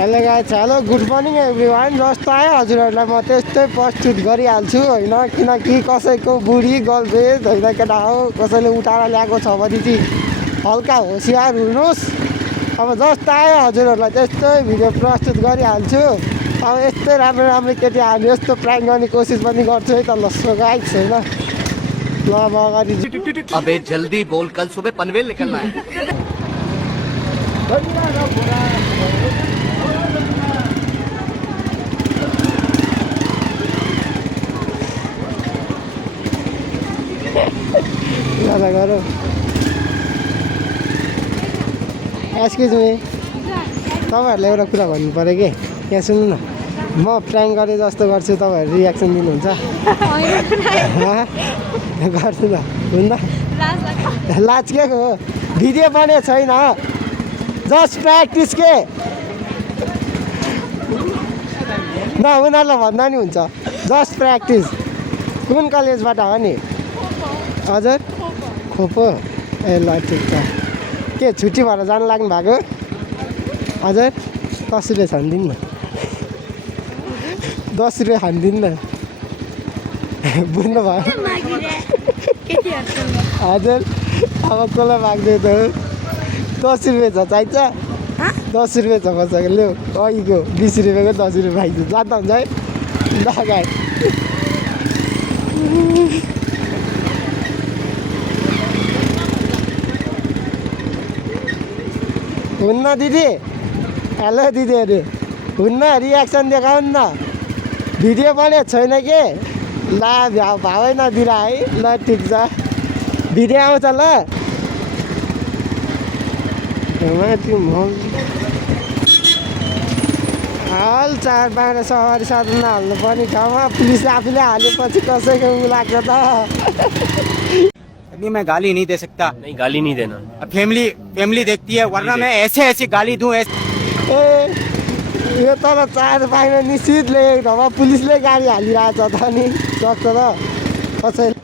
Hello guys, hello good morning everyone. जस्तो आयो हजुरहरूलाई म त्यस्तै प्रस्तुत गरिहाल्छु होइन, किनकि कसैको बुढी गर्लफ्रेन्ड होइन केटा हो, कसैले उठाएर ल्याएको छ भने चाहिँ हल्का होसियार हुनुहोस्। अब जस्तो आयो हजुरहरूलाई त्यस्तै भिडियो प्रस्तुत गरिहाल्छु। अब यस्तै राम्रो राम्रो केटी हामी यस्तो प्राङ्क गर्ने कोसिस पनि गर्छु है त। ल सो गाइस होइन, ल अब अगाडि अबे जल्दी बोल, कल सुबह पनवेल निकलना है। गरौँ। एक्सक्युज मी, तपाईँहरूले एउटा कुरा भन्नु पऱ्यो कि यहाँ सुन्नु न, म प्राङ्क गरे जस्तो गर्छु, तपाईँहरू रियाक्सन दिनुहुन्छ? गर्छु त, हुन्न? लाज के हो, भिडियो बनेको छैन, जस्ट प्र्याक्टिस के। न उनीहरूलाई भन्दा नि हुन्छ, जस्ट प्र्याक्टिस। कुन कलेजबाट हो नि? हजुर खोपो। ए ल ठिक छ। के छुट्टी भएर जानु लाग्नु भएको? हजुर 10 रुपियाँ खानिदिनु न, 10 रुपियाँ खानिदिनु न। बुझ्नु भयो? हजुर अब कसलाई माग्दै त 10 रुपियाँ छ, चाहिन्छ? 10 रुपियाँ छ मसँग, ल्याउ अघिको 20 रुपियाँको 10 रुपियाँ पाइन्छ, जाँदा हुन्छ है? लगाए हुन्न दिदी? हेलो दिदीहरू, हुन्न? रियाक्सन देखाउनु न, भिडियो बनेको छैन के? ल भावै नदिएर है, ल ठिक छ, भिडियो आउँछ ल। हाल चार बाँडा सवारी साधन हाल्नु पर्ने ठाउँमा पुलिसले आफूले हालेपछि कसैको उ लाग्छ त। नहीं, मैं गाली नहीं दे सकता। नहीं, गाली नहीं देना। अब फैमिली देखती है, वरना मैं ऐसे गाली दूं ऐसे। ए यो तल चार पाइने निश्चित लेखेको ठाउँमा पुलिसले गाडी हालिरहेको छ त नि, सक्छ त कसैले?